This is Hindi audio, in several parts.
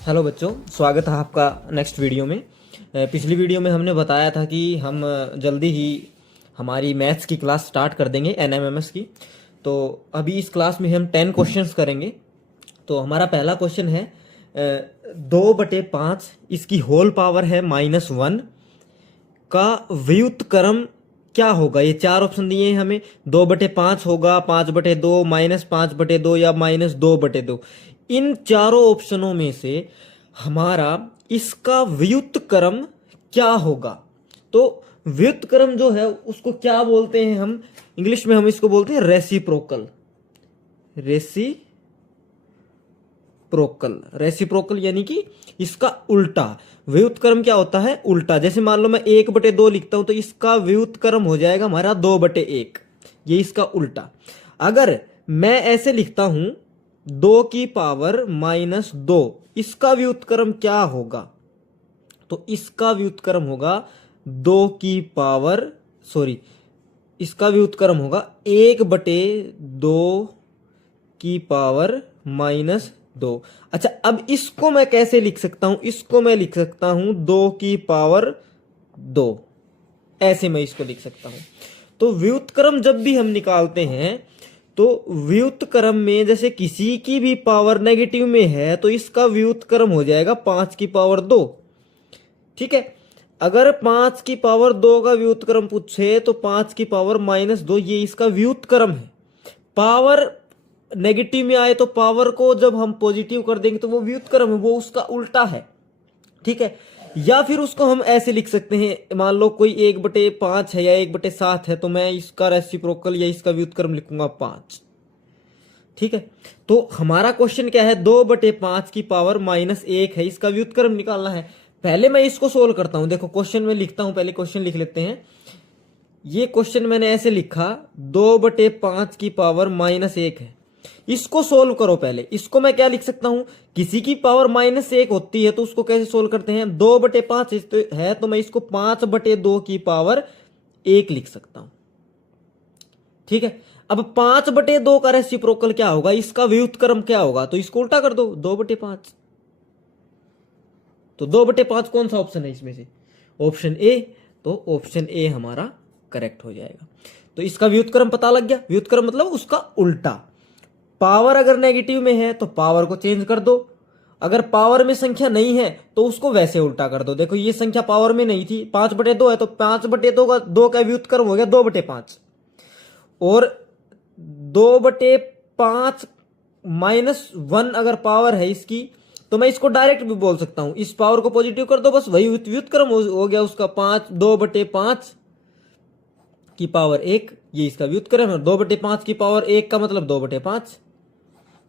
हेलो बच्चों, स्वागत है आपका नेक्स्ट वीडियो में। पिछली वीडियो में हमने बताया था कि हम जल्दी ही हमारी मैथ्स की क्लास स्टार्ट कर देंगे एनएमएमएस की। तो अभी इस क्लास में हम 10 क्वेश्चंस करेंगे। तो हमारा पहला क्वेश्चन है 2/5 इसकी होल पावर है -1 का व्युत्क्रम क्या होगा। ये चार ऑप्शन दिए हैं हमें। 2/5 होगा, 5/2, -5/2 या -2/2। इन चारों ऑप्शनों में से हमारा इसका व्युत्क्रम क्या होगा। तो व्युत्क्रम जो है उसको क्या बोलते हैं हम, इंग्लिश में हम इसको बोलते हैं रेसिप्रोकल। रेसिप्रोकल यानी कि इसका उल्टा। व्युत्क्रम क्या होता है? उल्टा। जैसे मान लो मैं 1/2 लिखता हूं तो इसका व्युत्क्रम हो जाएगा हमारा 2/1। ये इसका उल्टा। अगर मैं ऐसे लिखता हूं 2⁻², इसका व्युत्क्रम क्या होगा? तो इसका व्युत्क्रम होगा 1/2 अच्छा, अब इसको मैं कैसे लिख सकता हूं? इसको मैं लिख सकता हूं 2⁻²। ऐसे मैं इसको लिख सकता हूं। तो व्युत्क्रम जब भी हम निकालते हैं तो व्युत्क्रम में जैसे किसी की भी पावर नेगेटिव में है तो इसका व्युत्क्रम हो जाएगा 5⁻²। ठीक है। अगर 5⁻² का व्युत्क्रम पूछे तो 5⁻², ये इसका व्युत्क्रम है। पावर नेगेटिव में आए तो पावर को जब हम पॉजिटिव कर देंगे तो वो व्युत्क्रम है, वो उसका उल्टा है। ठीक है। या फिर उसको हम ऐसे लिख सकते हैं, मान लो कोई 1/5 है या 1/7 है तो मैं इसका रेसिप्रोकल या इसका व्युत्क्रम लिखूंगा 5। ठीक है। तो हमारा क्वेश्चन क्या है? 2/5 की पावर -1 है, इसका व्युत्क्रम निकालना है। पहले मैं इसको सोल्व करता हूं। देखो क्वेश्चन में लिखता हूं, पहले क्वेश्चन लिख लेते हैं। ये क्वेश्चन मैंने ऐसे लिखा 2/5 की पावर -1 है। इसको सोल्व करो। पहले इसको मैं क्या लिख सकता हूं? किसी की पावर -1 होती है तो उसको कैसे सोल्व करते हैं? 2/5 है तो मैं इसको 5/2 की पावर 1 लिख सकता हूं। ठीक है। अब 5/2 का रेसिप्रोकल क्या होगा? इसका व्युत्क्रम क्या होगा? तो इसको उल्टा कर दो, 2/5। तो 2/5 कौन सा ऑप्शन है इसमें से? Option A. तो ऑप्शन ए हमारा करेक्ट हो जाएगा। तो इसका व्युत्क्रम पता लग गया। व्युत्क्रम मतलब उसका उल्टा। पावर अगर नेगेटिव में है तो पावर को चेंज कर दो। अगर पावर में संख्या नहीं है तो उसको वैसे उल्टा कर दो। देखो ये संख्या पावर में नहीं थी, 5/2 है तो 5/2 का व्युत्क्रम हो गया 2/5। और 2/5 -1 अगर पावर है इसकी तो मैं इसको डायरेक्ट भी बोल सकता हूं, इस पावर को पॉजिटिव कर दो, बस वही व्युत्क्रम हो गया उसका 2/5 की पावर 1। ये इसका व्युत्क्रम है। 2/5 की पावर 1 का मतलब 2/5।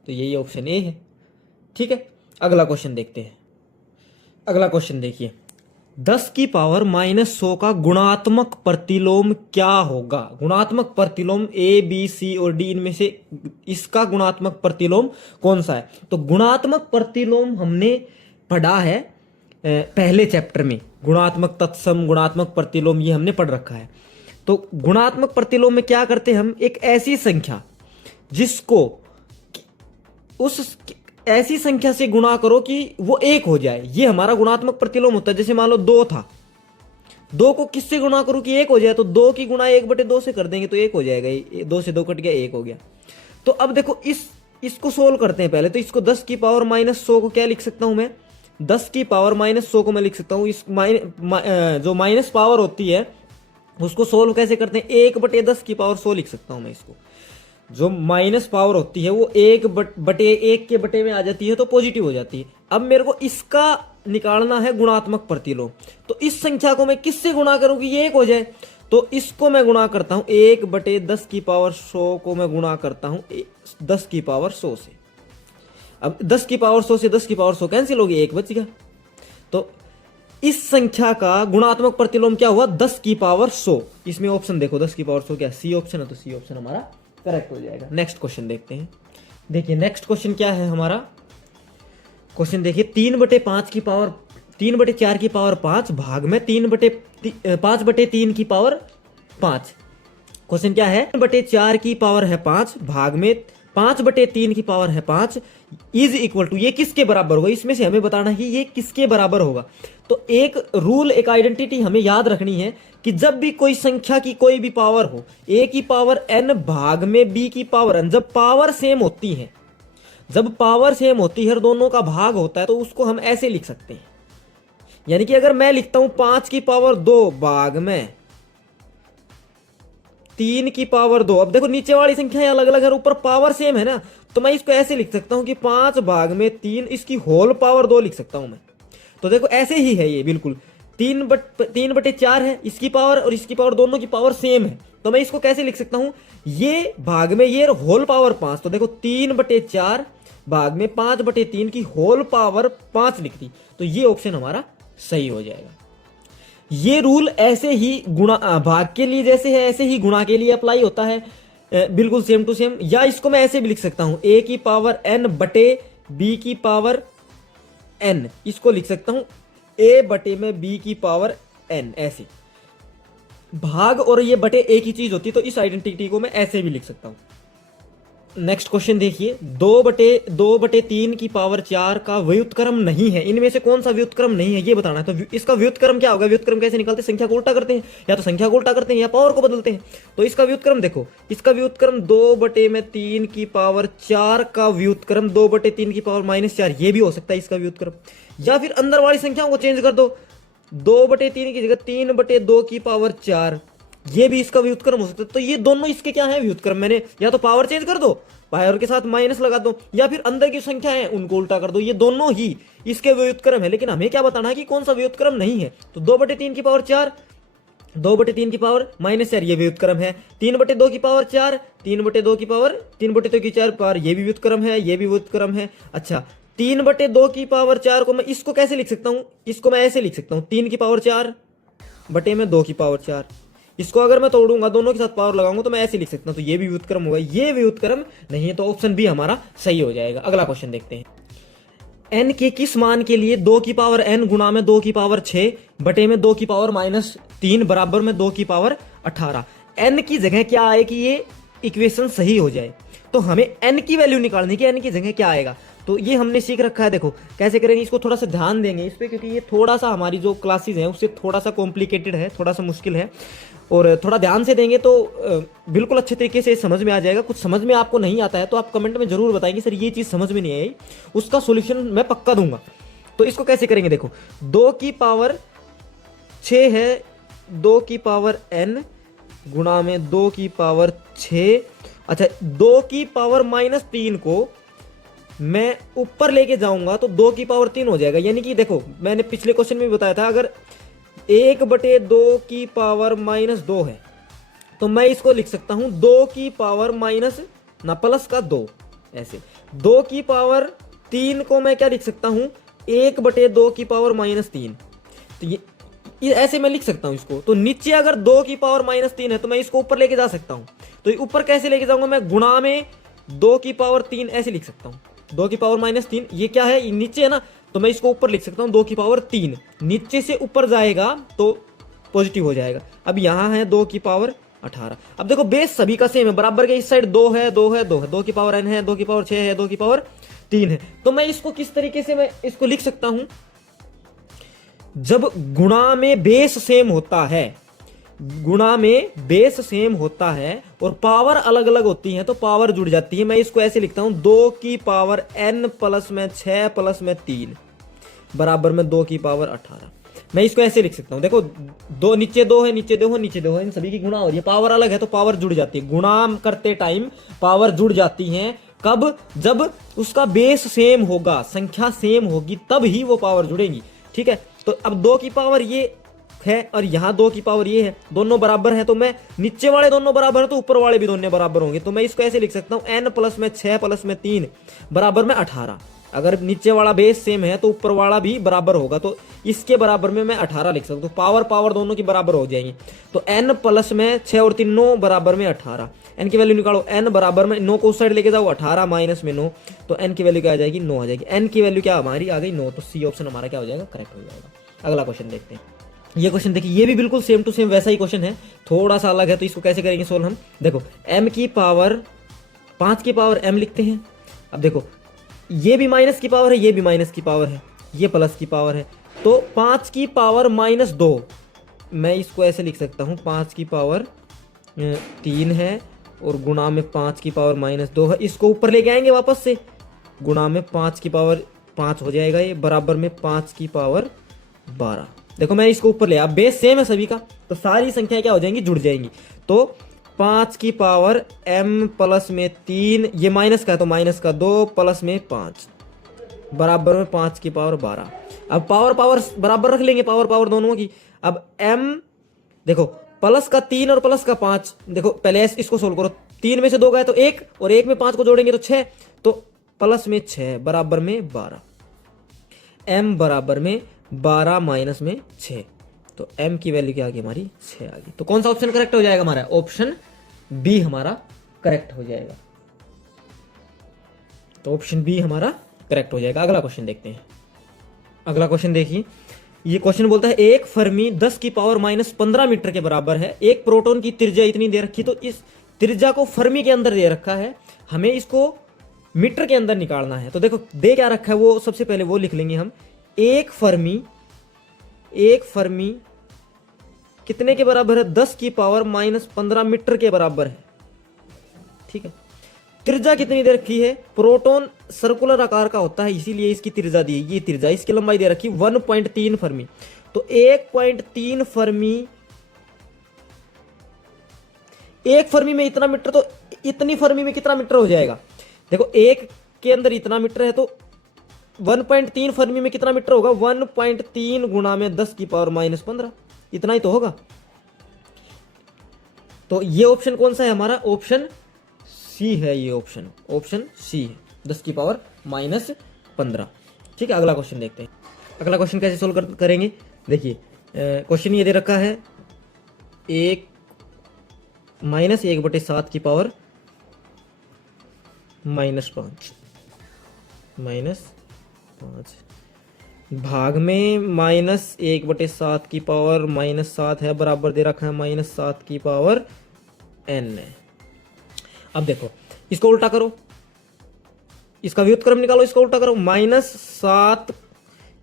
तो यही ऑप्शन ए है। ठीक है। अगला क्वेश्चन देखते हैं। अगला क्वेश्चन देखिए, 10 की पावर -100 का गुणात्मक प्रतिलोम क्या होगा? गुणात्मक प्रतिलोम ए, बी, सी और डी, इनमें से इसका गुणात्मक प्रतिलोम कौन सा है? तो गुणात्मक प्रतिलोम हमने पढ़ा है पहले चैप्टर में। गुणात्मक तत्सम, गुणात्मक प्रतिलोम, ये हमने पढ़ रखा है। तो गुणात्मक प्रतिलोम में क्या करते हैं हम? एक ऐसी संख्या जिसको उस ऐसी संख्या से गुणा करो कि वो 1 हो जाए, ये हमारा गुणात्मक प्रतिलोम होता है। जैसे मान लो 2 था, 2 को किससे गुणा करो कि 1 हो जाए? तो 2 की गुणा 1/2 से कर देंगे तो 1 हो जाएगा। 2 से 2 कट गया, 1 हो गया। तो अब देखो इसको सोल्व करते हैं पहले। तो इसको 10 की पावर -100 को क्या लिख सकता हूं मैं? 10 की पावर -100 को मैं लिख सकता हूं इस जो माइनस पावर होती है उसको सोल्व कैसे करते हैं? 1/10 की पावर 100 लिख सकता हूं मैं इसको। जो माइनस पावर होती है वो 1/1 के बटे में आ जाती है तो पॉजिटिव हो जाती है। अब मेरे को इसका निकालना है गुणात्मक प्रतिलोम। तो इस संख्या को मैं किससे गुणा करूं कि ये 1 हो जाए? तो इसको मैं गुणा करता हूं 1/10 की पावर 100 को मैं गुणा करता हूं 10 की पावर 100 से। अब 10 की पावर 100 से 10 की पावर 100 कैंसिल होगी, 1 बच गया। तो इस संख्या का गुणात्मक प्रतिलोम क्या हुआ? 10 की पावर 100। इसमें ऑप्शन देखो, 10 की पावर 100 क्या सी ऑप्शन है, तो सी ऑप्शन हमारा करेक्ट हो जाएगा। नेक्स्ट क्वेश्चन देखते हैं। देखिए नेक्स्ट क्वेश्चन क्या है हमारा। क्वेश्चन देखिए, 3/5 की पावर 3/4 की पावर 5 भाग में 5/3 की पावर 5। क्वेश्चन क्या है? 3/4 की पावर है 5 भाग में 5/3 की पावर है 5 इज इक्वल टू, ये किसके बराबर होगा, इसमें से हमें बताना है कि ये किसके बराबर होगा। तो एक रूल, एक आइडेंटिटी हमें याद रखनी है कि जब भी कोई संख्या की कोई भी पावर हो, a की पावर n भाग में b की पावर n, जब पावर सेम होती है, जब पावर सेम होती है और दोनों का भाग होता है, तो उसको हम ऐसे लिख सकते हैं। यानी कि अगर मैं लिखता हूं 5 की पावर 2 भाग में 3 की पावर 2, अब देखो नीचे वाली संख्याएं अलग अलग है, ऊपर पावर सेम है ना, तो मैं इसको ऐसे लिख सकता हूं कि 5 भाग में 3, इसकी होल पावर 2 लिख सकता हूं मैं। तो देखो ऐसे ही है ये बिल्कुल, 3/4 है इसकी पावर और इसकी पावर, दोनों की पावर सेम है। तो मैं इसको कैसे लिख सकता हूं, ये भाग में ये होल पावर 5, तो देखो 3/4 भाग में 5/3 की होल पावर 5 लिख दी, तो ये ऑप्शन हमारा सही हो जाएगा। ये रूल ऐसे ही गुणा भाग के लिए जैसे है, ऐसे ही गुणा के लिए अप्लाई होता है, बिल्कुल सेम टू सेम। या इसको मैं ऐसे भी लिख सकता हूं, a की पावर n बटे b की पावर n, इसको लिख सकता हूं a बटे में b की पावर n, ऐसे भाग और ये बटे एक ही चीज होती है, तो इस आइडेंटिटी को मैं ऐसे भी लिख सकता हूं। नेक्स्ट क्वेश्चन देखिए, 2/3 की पावर 4 का व्युत्क्रम नहीं है, इनमें से कौन सा व्युत्क्रम नहीं है ये बताना है। तो इसका व्युत्क्रम क्या होगा, व्युत्क्रम कैसे निकालते हैं, संख्या को उल्टा करते हैं, या तो संख्या को उल्टा करते हैं या पावर को बदलते हैं। तो इसका व्युत्क्रम देखो, इसका व्युत्क्रम 2/3 की पावर 4 का व्युत्क्रम 2/3 की पावर -4, ये भी हो सकता है इसका व्युत्क्रम। या फिर अंदर वाली संख्याओं को चेंज कर दो, 2/3 की जगह 3/2 की पावर 4, ये भी इसका व्युत्क्रम हो सकता है। तो ये दोनों इसके क्या है व्युत्क्रम, मैंने या तो पावर चेंज कर दो, पावर के साथ माइनस लगा दो, या फिर अंदर की संख्या है उनको उल्टा कर दो, ये दोनों ही इसके व्युत्क्रम है। लेकिन हमें क्या बताना है कि कौन सा व्युत्क्रम नहीं है। तो 2/3 की पावर 4, 2/3 की पावर -4, ये व्युत्क्रम है। 3/2 की पावर 4, 3/2 की पावर 3/2 की 4 पावर, ये भी व्युत्क्रम है, ये भी व्युत्क्रम है। अच्छा, 3/2 की पावर 4 को मैं इसको कैसे लिख सकता हूं, इसको मैं ऐसे लिख सकता हूं, 3 की पावर 4 बटे में 2 की पावर 4। इसको अगर मैं तोड़ूंगा, दोनों के साथ पावर लगाऊंगा, तो मैं ऐसे लिख सकता हूं, तो ये भी व्युत्क्रम होगा, ये व्युत्क्रम नहीं है, तो ऑप्शन बी हमारा सही हो जाएगा। अगला क्वेश्चन देखते हैं, n के किस मान के लिए 2 की पावर n गुणा में 2 की पावर 6 बटे में 2 की पावर -3 बराबर में 2 की पावर 18, n की जगह क्या आए कि ये इक्वेशन सही हो जाए। तो हमें n की वैल्यू निकालनी कि n की जगह क्या आएगा। तो ये हमने सीख रखा है, देखो कैसे करेंगे, इसको थोड़ा सा ध्यान देंगे इस पे, क्योंकि ये थोड़ा सा हमारी जो क्लासेस हैं उससे थोड़ा सा कॉम्प्लिकेटेड है, थोड़ा सा मुश्किल है, और थोड़ा ध्यान से देंगे तो बिल्कुल अच्छे तरीके से समझ में आ जाएगा। कुछ समझ में आपको नहीं आता है तो आप कमेंट में जरूर बताएंगे सर ये चीज़ समझ में नहीं आई, उसका सोल्यूशन मैं पक्का दूंगा। तो इसको कैसे करेंगे, देखो 2 की पावर 6 है, 2 की पावर n गुणा में 2 की पावर 6। अच्छा, 2 की पावर -3 को मैं ऊपर लेके जाऊंगा तो 2 की पावर 3 हो जाएगा। यानी कि देखो मैंने पिछले क्वेश्चन में भी बताया था, अगर 1/2 की पावर -2 है तो मैं इसको लिख सकता हूं 2 की पावर प्लस का 2, ऐसे 2 की पावर 3 को मैं क्या लिख सकता हूं 1/2 की पावर -3। तो ये ऐसे मैं लिख सकता हूं इसको। तो नीचे अगर 2 की पावर -3 है तो मैं इसको ऊपर लेके जा सकता हूं। तो ऊपर कैसे लेके जाऊंगा मैं, गुणा में 2 की पावर 3 ऐसे लिख सकता हूं, 2 की पावर -3, ये क्या है, ये नीचे है ना, तो मैं इसको ऊपर लिख सकता हूं 2 की पावर 3, नीचे से ऊपर जाएगा तो पॉजिटिव हो जाएगा। अब यहाँ है 2 की पावर 18। अब देखो बेस सभी का सेम है, बराबर के इस साइड 2 है, 2 है, 2 है, 2 की पावर n है, 2 की पावर 6 है, 2 की पावर 3 है। तो मैं इसको किस तरीके से मैं इसको लिख सकता हूं, जब गुणा में बेस सेम होता है, गुणा में बेस सेम होता है और पावर अलग अलग होती है तो पावर जुड़ जाती है। मैं इसको ऐसे लिखता हूं 2 की पावर n प्लस में 6 प्लस में 3 बराबर में 2 की पावर 18। मैं इसको ऐसे लिख सकता हूं, देखो 2 नीचे 2 है, नीचे 2 है, नीचे 2 है, इन सभी की गुणा हो रही है, पावर अलग है तो पावर जुड़ जाती है। गुणा करते टाइम पावर जुड़ जाती है, कब, जब उसका बेस सेम होगा, संख्या सेम होगी, तब ही वो पावर जुड़ेगी। ठीक है, तो अब 2 की पावर ये है और यहाँ 2 की पावर ये है, दोनों बराबर है, तो मैं नीचे वाले दोनों बराबर है तो ऊपर वाले भी दोनों बराबर होंगे। तो मैं इसको ऐसे लिख सकता हूँ n प्लस में 6 प्लस में 3 बराबर में 18। अगर नीचे वाला बेस सेम है तो ऊपर वाला भी बराबर होगा, तो इसके बराबर में मैं 18 लिख सकता हूँ। तो पावर पावर दोनों की बराबर हो जाएंगी। तो n प्लस में 6 और 3 9 बराबर में 18। n की वैल्यू निकालो, n बराबर में 9 को उस साइड लेके जाओ, 18 माइनस में 9, तो n की वैल्यू क्या आ जाएगी, 9 आ जाएगी। n की वैल्यू क्या हमारी आ गई 9, तो सी ऑप्शन हमारा क्या हो जाएगा, करेक्ट हो जाएगा। अगला क्वेश्चन देखते हैं। ये क्वेश्चन देखिए, ये भी बिल्कुल सेम टू सेम वैसा ही क्वेश्चन है, थोड़ा सा अलग है। तो इसको कैसे करेंगे सोल्व हम, देखो m की पावर 5 की पावर m लिखते हैं। अब देखो ये भी माइनस की पावर है, ये भी माइनस की पावर है, ये प्लस की पावर है, तो 5 की पावर -2, मैं इसको ऐसे लिख सकता हूँ 5 की पावर 3 है और गुणा में 5 की पावर -2 है। इसको ऊपर लेके आएंगे वापस से, गुणा में 5 की पावर 5 हो जाएगा ये, बराबर में 5 की पावर 12। देखो मैं इसको ऊपर ले, अब बेस सेम है सभी का, तो सारी संख्याएं क्या हो जाएंगी, जुड़ जाएंगी। तो 5 की पावर m प्लस में 3, ये माइनस का है तो माइनस का 2 प्लस में 5 बराबर में 5 की पावर 12। अब पावर पावर बराबर रख लेंगे, पावर पावर दोनों की। अब m देखो प्लस का 3 और प्लस का 5, देखो पहले इसको सोल्व करो, 3 में से 2 गए तो 1 और 1 में 5 को जोड़ेंगे तो 6, तो प्लस में 6 बराबर में 12, m बराबर में 12 माइनस में 6, तो m की वैल्यू क्या आ गई हमारी 6 आ गई। तो कौन सा ऑप्शन करेक्ट हो जाएगा हमारा, ऑप्शन बी हमारा करेक्ट हो जाएगा। तो ऑप्शन बी हमारा करेक्ट हो जाएगा। अगला क्वेश्चन देखते हैं। अगला क्वेश्चन देखिए, ये क्वेश्चन बोलता है एक फर्मी 10 की पावर -15 मीटर के बराबर है, एक प्रोटॉन की त्रिज्या इतनी दे रखी, तो इस त्रिज्या को फर्मी के अंदर दे रखा है, हमें इसको मीटर के अंदर निकालना है। तो देखो दे क्या रखा है, वो सबसे पहले वो लिख लेंगे हम। एक फर्मी कितने के बराबर है, 10 की पावर -15 मीटर के बराबर है, ठीक है। त्रिज्या कितनी दे रखी है, प्रोटॉन सर्कुलर आकार का होता है इसीलिए इसकी त्रिज्या दी, ये त्रिज्या, इसकी लंबाई दे रखी 1.3 फर्मी, तो 1.3 फर्मी, एक फर्मी में इतना मीटर, तो इतनी फर्मी में कितना मीटर हो जाएगा, देखो एक के अंदर इतना मीटर है तो 1.3 फर्मी में कितना मीटर होगा, 1.3 गुणा में 10 की पावर -15, इतना ही तो होगा। तो ये ऑप्शन कौन सा है हमारा, ऑप्शन सी है, ये ऑप्शन सी है, 10 की पावर -15। ठीक है, अगला क्वेश्चन देखते हैं। अगला क्वेश्चन कैसे सोल्व करेंगे, देखिए क्वेश्चन ये दे रखा है, 1 -1/7 की पावर -5 भाग में -1/7 की पावर -7 है, बराबर दे रखा है -7 की पावर n है। अब देखो इसको उल्टा करो, इसका व्युत्क्रम निकालो, इसको उल्टा करो, -7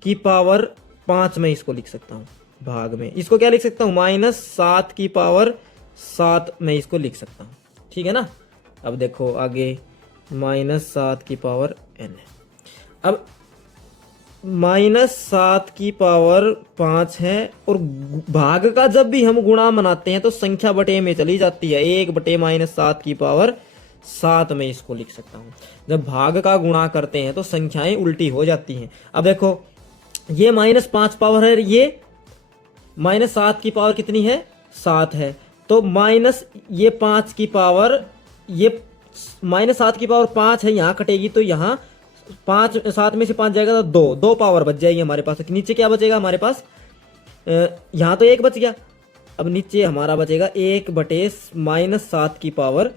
की पावर 5 में इसको लिख सकता हूं, भाग में इसको क्या लिख सकता हूं, -7 की पावर 7 में इसको लिख सकता हूं, ठीक है ना। अब देखो आगे -7 की पावर n है, अब -7 की पावर 5 है, और भाग का जब भी हम गुणा बनाते हैं तो संख्या बटे में चली जाती है, 1/-7 की पावर 7 में इसको लिख सकता हूं। जब भाग का गुणा करते हैं तो संख्याएं उल्टी हो जाती हैं। अब देखो ये -5 पावर है, ये -7 की पावर कितनी है, 7 है, तो माइनस ये 5 की पावर, ये -7 की पावर 5 है, यहाँ कटेगी तो यहाँ 5, 7 में से 5 जाएगा तो 2 पावर बच जाएगी हमारे पास। नीचे क्या बचेगा हमारे पास, यहाँ तो 1 बच गया, अब नीचे हमारा बचेगा 1/-7 की पावर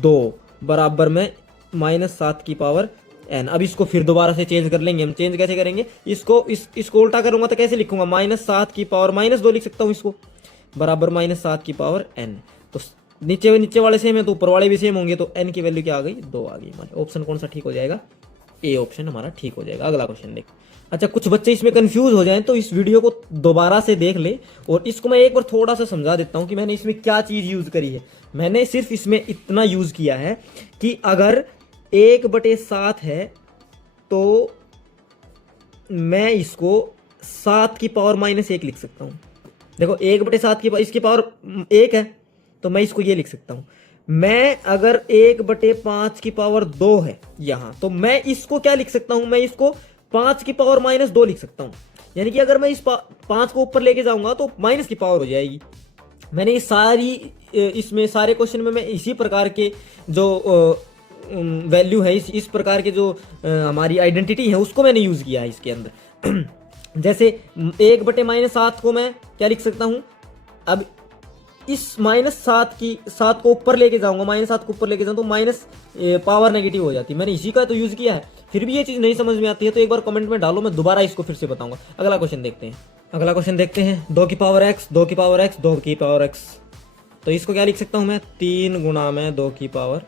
2 बराबर में -7 की पावर n। अब इसको फिर दोबारा से चेंज कर लेंगे हम। चेंज कैसे करेंगे, इसको उल्टा करूंगा तो कैसे लिखूंगा, -7 की पावर -2 लिख सकता हूँ इसको, बराबर -7 की पावर n। तो नीचे वाले सेम है तो ऊपर वाले भी सेम होंगे, तो n की वैल्यू क्या आ गई, 2 आ गई हमारी। ऑप्शन कौन सा ठीक हो जाएगा, ए ऑप्शन हमारा ठीक हो जाएगा। अगला क्वेश्चन देख। अच्छा, कुछ बच्चे इसमें कंफ्यूज हो जाएं तो इस वीडियो को दोबारा से देख ले, और इसको मैं एक बार थोड़ा सा समझा देता हूं कि मैंने इसमें क्या चीज़ यूज़ करी है। मैंने सिर्फ इसमें इतना यूज़ किया है कि अगर 1/7 है तो मैं इसको 7 की पावर -1 लिख सकता हूँ। देखो 1/7 की इसकी पावर 1 है तो मैं इसको ये लिख सकता हूँ। मैं अगर 1/5 की पावर 2 है यहाँ, तो मैं इसको क्या लिख सकता हूँ, मैं इसको 5 की पावर -2 लिख सकता हूँ। यानी कि अगर मैं इस 5 को ऊपर लेके जाऊंगा तो माइनस की पावर हो जाएगी। मैंने इसमें सारे क्वेश्चन में मैं इसी प्रकार के जो वैल्यू है, इस प्रकार के जो हमारी आइडेंटिटी है उसको मैंने यूज़ किया है इसके अंदर। जैसे 1/-7 को मैं क्या लिख सकता हूँ, अब इस -7 को ऊपर लेके जाऊंगा, -7 को ऊपर लेके जाऊँ तो माइनस पावर नेगेटिव हो जाती है। मैंने इसी का तो यूज़ किया है। फिर भी ये चीज़ नहीं समझ में आती है तो एक बार कमेंट में डालो, मैं दोबारा इसको फिर से बताऊंगा। अगला क्वेश्चन देखते हैं। अगला क्वेश्चन देखते हैं, 2 की पावर x, 2 की पावर x, 2 की पावर x। तो इसको क्या लिख सकता हूँ मैं, 3 गुणा में 2 की पावर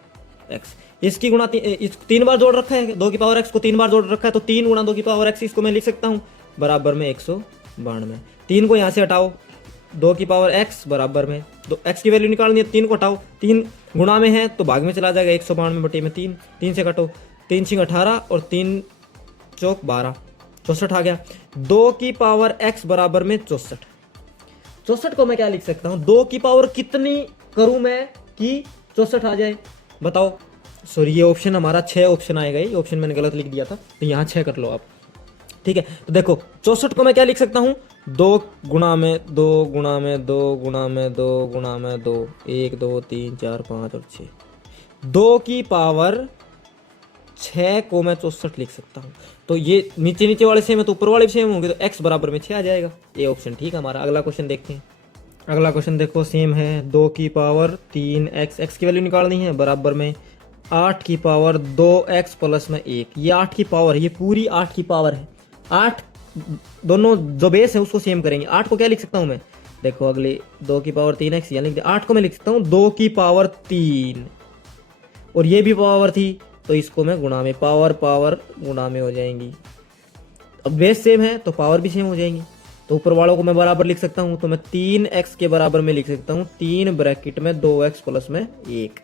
x। इसकी गुणा इस 3 बार जोड़ रखा है, 2 की पावर x को 3 बार जोड़ रखा है, तो 3 गुणा 2 की पावर x इसको मैं लिख सकता हूँ बराबर में 192। 3 को यहाँ से हटाओ, 2 की पावर x बराबर में, तो x की वैल्यू निकालनी है, 3 को हटाओ, 3 गुणा में है तो भाग में चला जाएगा, 192 बटे में 3, 3 से कटो, 3 छिंग 18 और 3 चौक 12, 64 आ गया। 2 की पावर x बराबर में 64। 64 को मैं क्या लिख सकता हूँ, 2 की पावर कितनी करूँ मैं कि 64 आ जाए, बताओ। सॉरी, ये ऑप्शन हमारा 6 ऑप्शन आएगा, ये ऑप्शन मैंने गलत लिख दिया था, तो यहाँ 6 कर लो आप, ठीक है। तो देखो 64 को मैं क्या लिख सकता हूँ, 2 गुणा में 2 गुणा में 2 गुणा में 2 गुणा में 2, 1 2 3 4 5 और 6, 2 की पावर 6 को मैं 64 लिख सकता हूँ। तो ये नीचे नीचे वाले सेम है तो ऊपर वाले भी सेम होंगे, तो x बराबर में 6 आ जाएगा, ये ऑप्शन ठीक है हमारा। अगला क्वेश्चन देखते हैं। अगला क्वेश्चन देखो सेम है, 2 की पावर 3x, x की वैल्यू निकालनी है, बराबर में 8 की पावर 2x प्लस में 1। ये 8 की पावर है, ये पूरी 8 की पावर है। 8 दोनों जो बेस है उसको सेम करेंगे। 8 को क्या लिख सकता हूँ मैं, देखो अगले 2 की पावर 3x, यानी 8 को मैं लिख सकता हूँ 2 की पावर 3, और ये भी पावर थी तो इसको मैं गुणा में, पावर पावर गुणा में हो जाएंगी। अब बेस सेम है तो पावर भी सेम हो जाएंगी, तो ऊपर वालों को मैं बराबर लिख सकता हूँ, तो मैं 3x के बराबर में लिख सकता हूँ 3 ब्रैकेट में 2x प्लस में 1,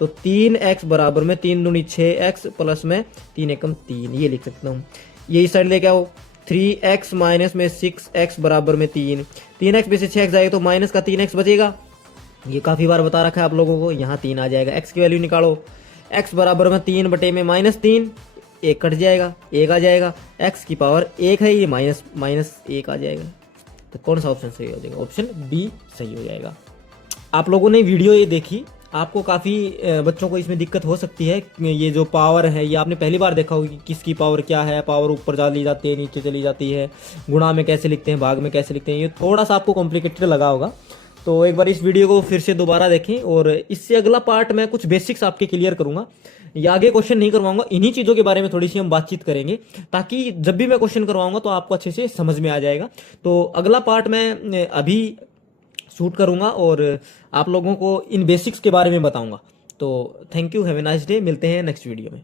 तो 3x बराबर में 3 दूनी 6x प्लस में 3 एकम 3, ये लिख सकता हूँ। ये इस साइड लेके आओ, 3x माइनस में 6x बराबर में 3, 3x में से 6x जाएगा तो माइनस का 3x बचेगा, ये काफ़ी बार बता रखा है आप लोगों को, यहाँ 3 आ जाएगा। x की वैल्यू निकालो, x बराबर में 3 बटे में -3, 1 कट जाएगा, 1 आ जाएगा, x की पावर 1 है, ये माइनस 1 आ जाएगा, तो कौन सा ऑप्शन सही हो जाएगा, ऑप्शन बी सही हो जाएगा। आप लोगों ने वीडियो ये देखी, आपको काफ़ी बच्चों को इसमें दिक्कत हो सकती है, ये जो पावर है ये आपने पहली बार देखा होगा कि किसकी पावर क्या है, पावर ऊपर चली जाती है नीचे चली जाती है, गुणा में कैसे लिखते हैं, भाग में कैसे लिखते हैं, ये थोड़ा सा आपको कॉम्प्लिकेटेड लगा होगा। तो एक बार इस वीडियो को फिर से दोबारा देखें, और इससे अगला पार्ट मैं कुछ बेसिक्स आपके क्लियर करूंगा, या आगे क्वेश्चन नहीं करवाऊंगा, इन्हीं चीज़ों के बारे में थोड़ी सी हम बातचीत करेंगे, ताकि जब भी मैं क्वेश्चन करवाऊंगा तो आपको अच्छे से समझ में आ जाएगा। तो अगला पार्ट मैं अभी शूट करूंगा और आप लोगों को इन बेसिक्स के बारे में बताऊंगा। तो thank you, have a nice day, मिलते हैं नेक्स्ट वीडियो में।